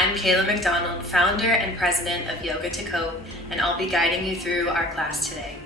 I'm Kayla McDonald, founder and president of Yoga to Cope, and I'll be guiding you through our class today.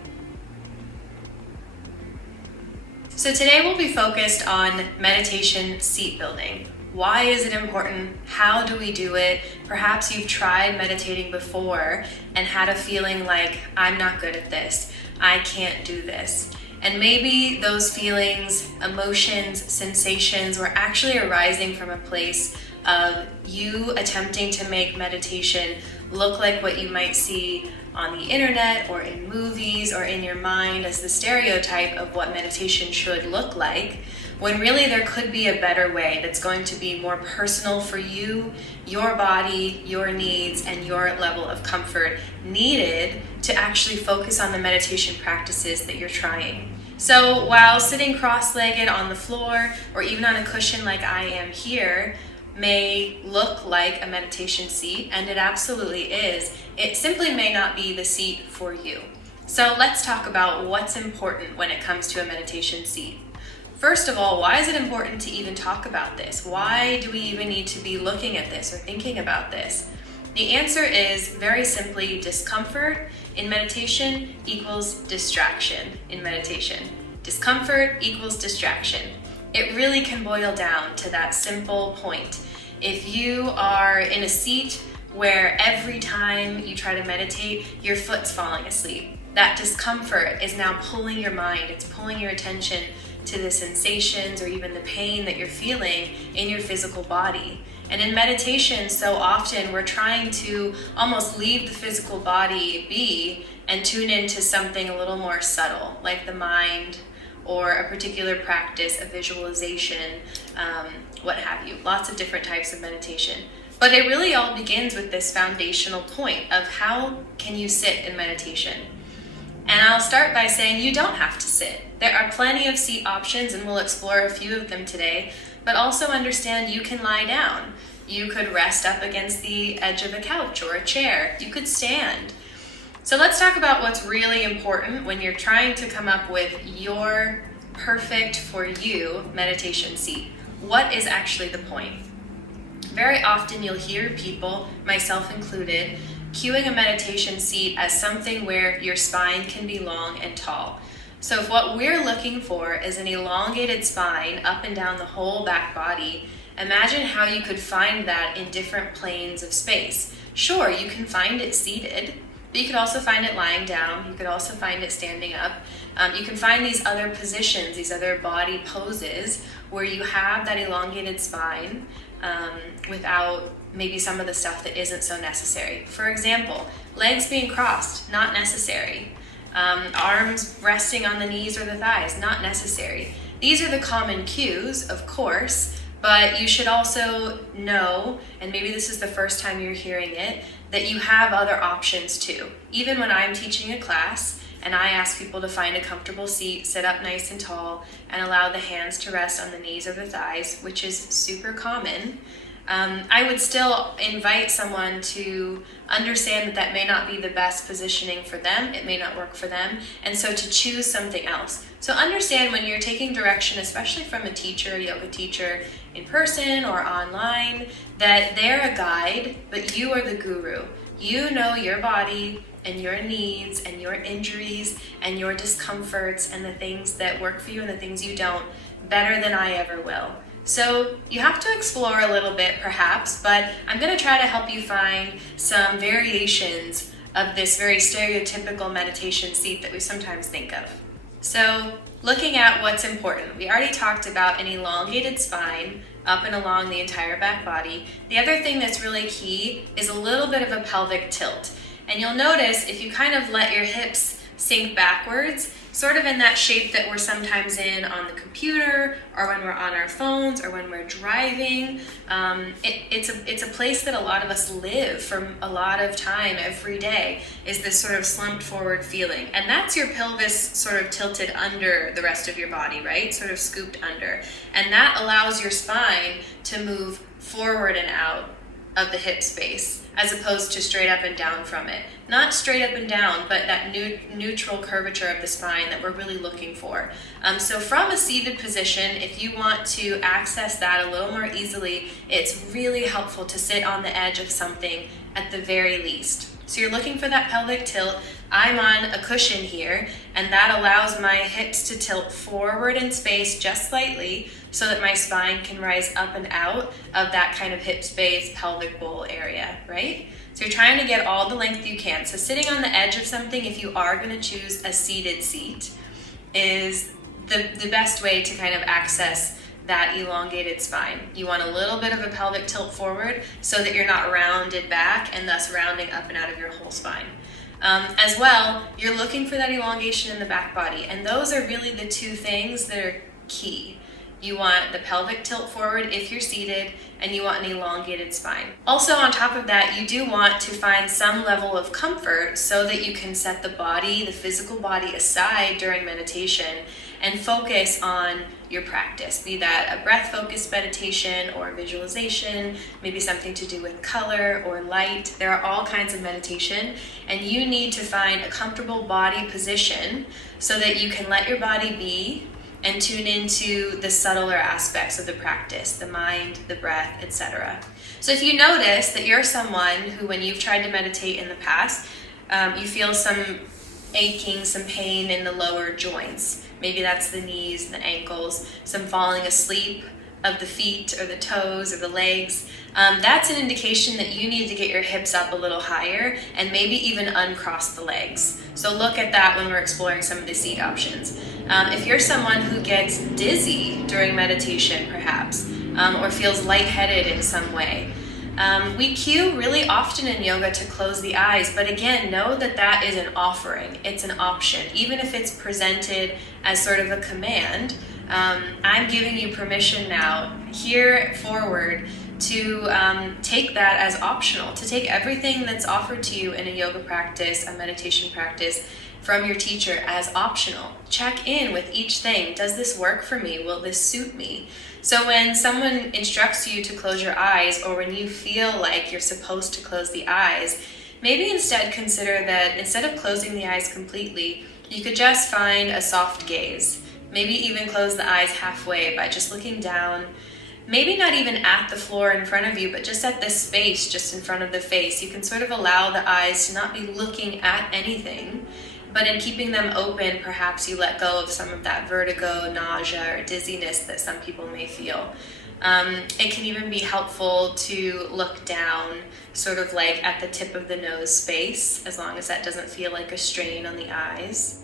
So today we'll be focused on meditation seat building. Why is it important? How do we do it? Perhaps you've tried meditating before and had a feeling like, I'm not good at this, I can't do this. And maybe those feelings, emotions, sensations were actually arising from a place of you attempting to make meditation look like what you might see on the internet or in movies or in your mind as the stereotype of what meditation should look like, when really there could be a better way that's going to be more personal for you, your body, your needs, and your level of comfort needed to actually focus on the meditation practices that you're trying. So while sitting cross-legged on the floor or even on a cushion like I am here may look like a meditation seat, and it absolutely is, it simply may not be the seat for you. So let's talk about what's important when it comes to a meditation seat. First of all, why is it important to even talk about this? Why do we even need to be looking at this or thinking about this? The answer is very simply discomfort in meditation equals distraction in meditation. Discomfort equals distraction. It really can boil down to that simple point. If you are in a seat where every time you try to meditate, your foot's falling asleep, that discomfort is now pulling your mind, it's pulling your attention to the sensations or even the pain that you're feeling in your physical body. And in meditation, so often we're trying to almost leave the physical body be and tune into something a little more subtle, like the mind or a particular practice, a visualization, what have you. Lots of different types of meditation. But it really all begins with this foundational point of how can you sit in meditation? And I'll start by saying you don't have to sit. There are plenty of seat options, and we'll explore a few of them today, but also understand you can lie down. You could rest up against the edge of a couch or a chair. You could stand. So let's talk about what's really important when you're trying to come up with your perfect for you meditation seat. What is actually the point? Very often you'll hear people, myself included, cueing a meditation seat as something where your spine can be long and tall. So if what we're looking for is an elongated spine up and down the whole back body, imagine how you could find that in different planes of space. Sure, you can find it seated, but you could also find it lying down. You could also find it standing up. You can find these other positions, these other body poses where you have that elongated spine without maybe some of the stuff that isn't so necessary. For example, legs being crossed, not necessary. Arms resting on the knees or the thighs, not necessary. These are the common cues, of course, but you should also know, and maybe this is the first time you're hearing it, that you have other options too. Even when I'm teaching a class and I ask people to find a comfortable seat, sit up nice and tall, and allow the hands to rest on the knees or the thighs, which is super common, I would still invite someone to understand that that may not be the best positioning for them. It may not work for them. And so to choose something else. So understand when you're taking direction, especially from a teacher, a yoga teacher, in person or online, that they're a guide, but you are the guru. You know your body and your needs and your injuries and your discomforts and the things that work for you and the things you don't better than I ever will. So you have to explore a little bit perhaps, but I'm going to try to help you find some variations of this very stereotypical meditation seat that we sometimes think of. So looking at what's important, we already talked about an elongated spine up and along the entire back body. The other thing that's really key is a little bit of a pelvic tilt. And you'll notice if you kind of let your hips sink backwards, sort of in that shape that we're sometimes in on the computer or when we're on our phones or when we're driving. It's a place that a lot of us live for a lot of time every day, is this sort of slumped forward feeling. And that's your pelvis sort of tilted under the rest of your body, right? Sort of scooped under. And that allows your spine to move forward and out of the hip space as opposed to straight up and down from it. Not straight up and down, but that neutral curvature of the spine that we're really looking for. So from a seated position, if you want to access that a little more easily, it's really helpful to sit on the edge of something at the very least. So you're looking for that pelvic tilt. I'm on a cushion here, and that allows my hips to tilt forward in space just slightly so that my spine can rise up and out of that kind of hip space, pelvic bowl area, right? So you're trying to get all the length you can. So sitting on the edge of something, if you are going to choose a seated seat, is the best way to kind of access that elongated spine. You want a little bit of a pelvic tilt forward so that you're not rounded back and thus rounding up and out of your whole spine. As well, you're looking for that elongation in the back body, and those are really the two things that are key. You want the pelvic tilt forward if you're seated, and you want an elongated spine. Also, on top of that, you do want to find some level of comfort so that you can set the body, the physical body aside during meditation and focus on your practice, be that a breath-focused meditation or visualization, maybe something to do with color or light. There are all kinds of meditation, and you need to find a comfortable body position so that you can let your body be and tune into the subtler aspects of the practice, the mind, the breath, etc. So if you notice that you're someone who, when you've tried to meditate in the past, you feel some aching, some pain in the lower joints. Maybe that's the knees, the ankles, some falling asleep of the feet or the toes or the legs. That's an indication that you need to get your hips up a little higher and maybe even uncross the legs. So look at that when we're exploring some of the seat options. If you're someone who gets dizzy during meditation perhaps, or feels lightheaded in some way, we cue really often in yoga to close the eyes, but again, know that that is an offering. It's an option. Even if it's presented as sort of a command, I'm giving you permission now, here forward, to take that as optional, to take everything that's offered to you in a yoga practice, a meditation practice, from your teacher as optional. Check in with each thing. Does this work for me? Will this suit me? So when someone instructs you to close your eyes, or when you feel like you're supposed to close the eyes, maybe instead consider that instead of closing the eyes completely, you could just find a soft gaze. Maybe even close the eyes halfway by just looking down, maybe not even at the floor in front of you, but just at this space just in front of the face. You can sort of allow the eyes to not be looking at anything, but in keeping them open, perhaps you let go of some of that vertigo, nausea, or dizziness that some people may feel. It can even be helpful to look down, sort of like at the tip of the nose space, as long as that doesn't feel like a strain on the eyes.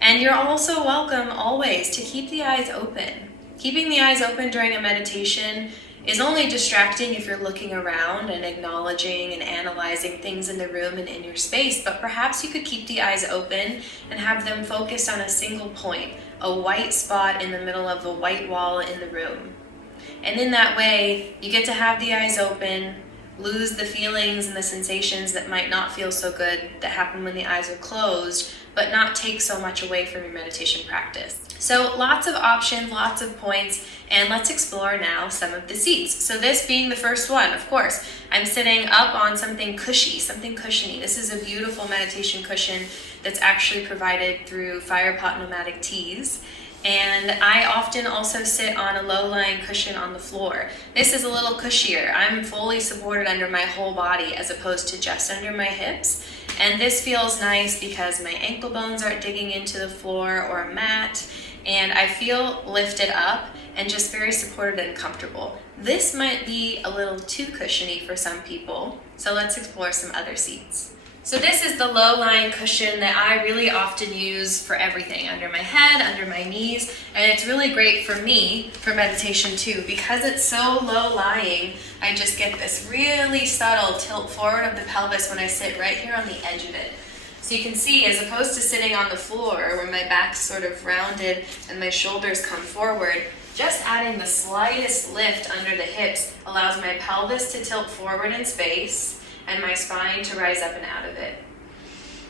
And you're also welcome always to keep the eyes open. Keeping the eyes open during a meditation is only distracting if you're looking around and acknowledging and analyzing things in the room and in your space, but perhaps you could keep the eyes open and have them focused on a single point, a white spot in the middle of the white wall in the room. And in that way, you get to have the eyes open, lose the feelings and the sensations that might not feel so good that happen when the eyes are closed, but not take so much away from your meditation practice. So lots of options, lots of points, and let's explore now some of the seats. So this being the first one, of course, I'm sitting up on something cushy, something cushiony. This is a beautiful meditation cushion that's actually provided through Firepot Nomadic Teas. And I often also sit on a low-lying cushion on the floor. This is a little cushier. I'm fully supported under my whole body as opposed to just under my hips. And this feels nice because my ankle bones aren't digging into the floor or a mat, and I feel lifted up and just very supported and comfortable. This might be a little too cushiony for some people, so let's explore some other seats. So this is the low-lying cushion that I really often use for everything, under my head, under my knees, and it's really great for me for meditation too. Because it's so low-lying, I just get this really subtle tilt forward of the pelvis when I sit right here on the edge of it. So you can see, as opposed to sitting on the floor where my back's sort of rounded and my shoulders come forward, just adding the slightest lift under the hips allows my pelvis to tilt forward in space and my spine to rise up and out of it.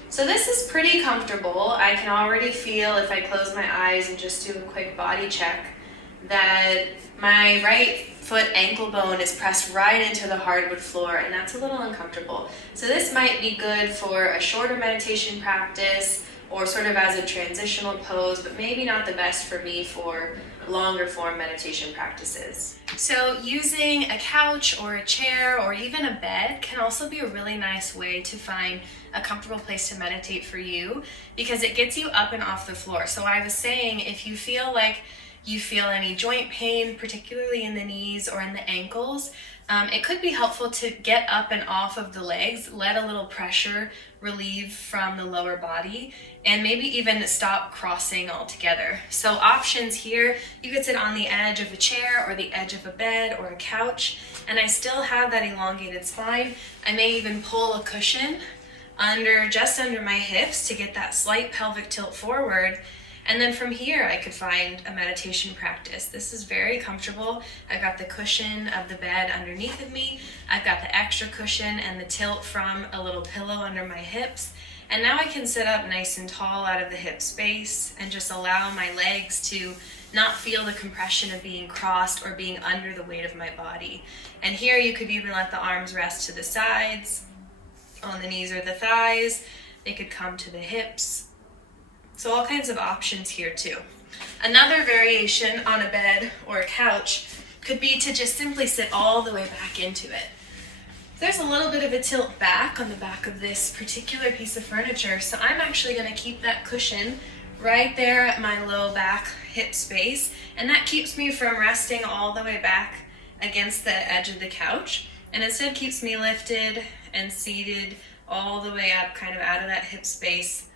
So this is pretty comfortable. I can already feel, if I close my eyes and just do a quick body check, that my right foot ankle bone is pressed right into the hardwood floor, and that's a little uncomfortable. So this might be good for a shorter meditation practice or sort of as a transitional pose, but maybe not the best for me for longer form meditation practices. So using a couch or a chair or even a bed can also be a really nice way to find a comfortable place to meditate for you, because it gets you up and off the floor. So I was saying, if you feel like you feel any joint pain, particularly in the knees or in the ankles, it could be helpful to get up and off of the legs, let a little pressure relieve from the lower body, and maybe even stop crossing altogether. So options here, you could sit on the edge of a chair or the edge of a bed or a couch, and I still have that elongated spine. I may even pull a cushion just under my hips to get that slight pelvic tilt forward. And then from here, I could find a meditation practice. This is very comfortable. I've got the cushion of the bed underneath of me. I've got the extra cushion and the tilt from a little pillow under my hips. And now I can sit up nice and tall out of the hip space and just allow my legs to not feel the compression of being crossed or being under the weight of my body. And here you could even let the arms rest to the sides, on the knees or the thighs. They could come to the hips. So all kinds of options here too. Another variation on a bed or a couch could be to just simply sit all the way back into it. There's a little bit of a tilt back on the back of this particular piece of furniture, so I'm actually going to keep that cushion right there at my low back hip space, and that keeps me from resting all the way back against the edge of the couch, and instead keeps me lifted and seated all the way up, kind of out of that hip space,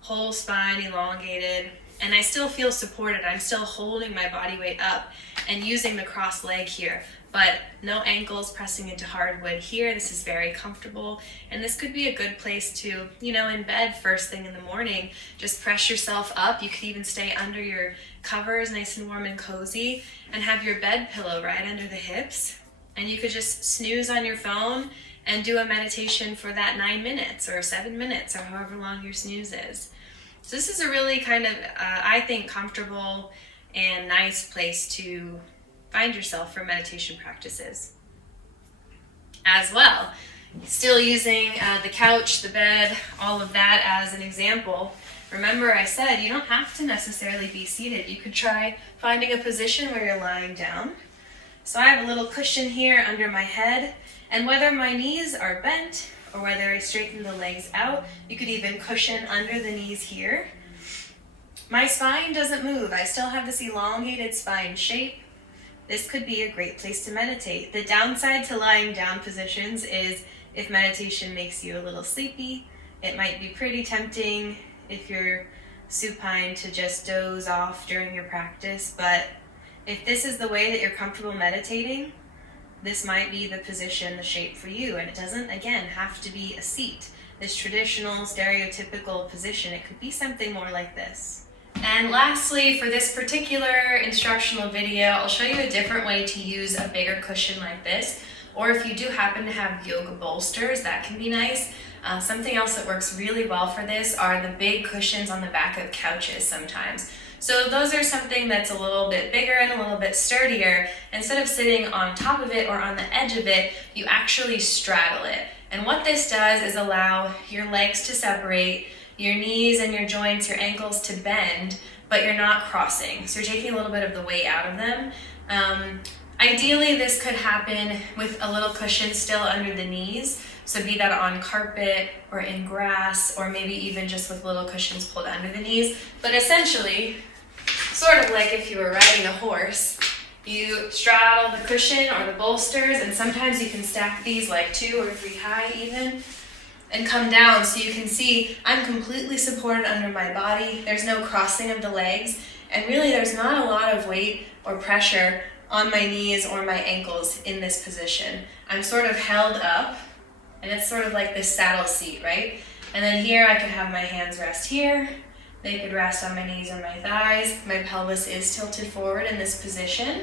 whole spine elongated, and I still feel supported. I'm still holding my body weight up and using the cross leg here, but no ankles pressing into hardwood here. This is very comfortable, and this could be a good place to, in bed first thing in the morning, just press yourself up. You could even stay under your covers nice and warm and cozy and have your bed pillow right under the hips, and you could just snooze on your phone and do a meditation for that 9 minutes or 7 minutes or however long your snooze is. So this is a really kind of, I think, comfortable and nice place to find yourself for meditation practices. As well, still using the couch, the bed, all of that as an example. Remember I said you don't have to necessarily be seated. You could try finding a position where you're lying down. So I have a little cushion here under my head, and whether my knees are bent or whether I straighten the legs out, you could even cushion under the knees here. My spine doesn't move. I still have this elongated spine shape. This could be a great place to meditate. The downside to lying down positions is if meditation makes you a little sleepy, it might be pretty tempting if you're supine to just doze off during your practice, but if this is the way that you're comfortable meditating, this might be the position, the shape for you. And it doesn't, again, have to be a seat. This traditional, stereotypical position, it could be something more like this. And lastly, for this particular instructional video, I'll show you a different way to use a bigger cushion like this. Or if you do happen to have yoga bolsters, that can be nice. Something else that works really well for this are the big cushions on the back of couches sometimes. So those are something that's a little bit bigger and a little bit sturdier. Instead of sitting on top of it or on the edge of it, you actually straddle it. And what this does is allow your legs to separate, your knees and your joints, your ankles to bend, but you're not crossing. So you're taking a little bit of the weight out of them. Ideally, this could happen with a little cushion still under the knees. So be that on carpet or in grass, or maybe even just with little cushions pulled under the knees. But essentially, sort of like if you were riding a horse, you straddle the cushion or the bolsters, and sometimes you can stack these like 2 or 3 high even, and come down so you can see I'm completely supported under my body. There's no crossing of the legs, and really there's not a lot of weight or pressure on my knees or my ankles in this position. I'm sort of held up, and it's sort of like this saddle seat, right? And then here I could have my hands rest here. They could rest on my knees or my thighs. My pelvis is tilted forward in this position,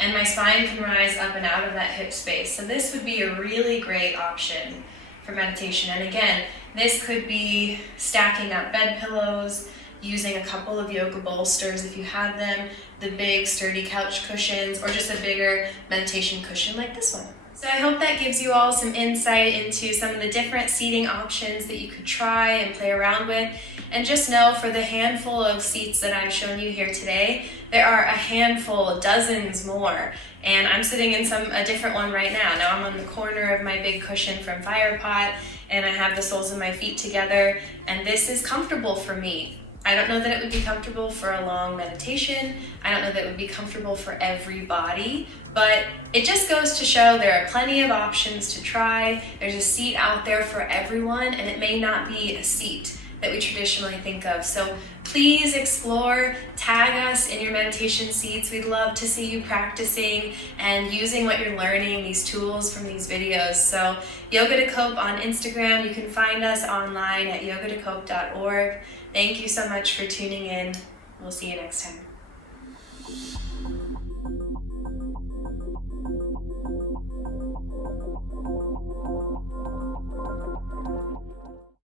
and my spine can rise up and out of that hip space. So this would be a really great option for meditation. And again, this could be stacking up bed pillows. using a couple of yoga bolsters if you have them, the big sturdy couch cushions, or just a bigger meditation cushion like this one. So I hope that gives you all some insight into some of the different seating options that you could try and play around with. And just know, for the handful of seats that I've shown you here today, there are a handful, dozens more. And I'm sitting in a different one right now. Now I'm on the corner of my big cushion from Firepot, and I have the soles of my feet together, and this is comfortable for me. I don't know that it would be comfortable for a long meditation. I don't know that it would be comfortable for everybody, but it just goes to show there are plenty of options to try. There's a seat out there for everyone, and it may not be a seat that we traditionally think of. So please explore, tag us in your meditation seats. We'd love to see you practicing and using what you're learning, these tools from these videos. So Yoga to Cope on Instagram. You can find us online at yogatocope.org. Thank you so much for tuning in. We'll see you next time.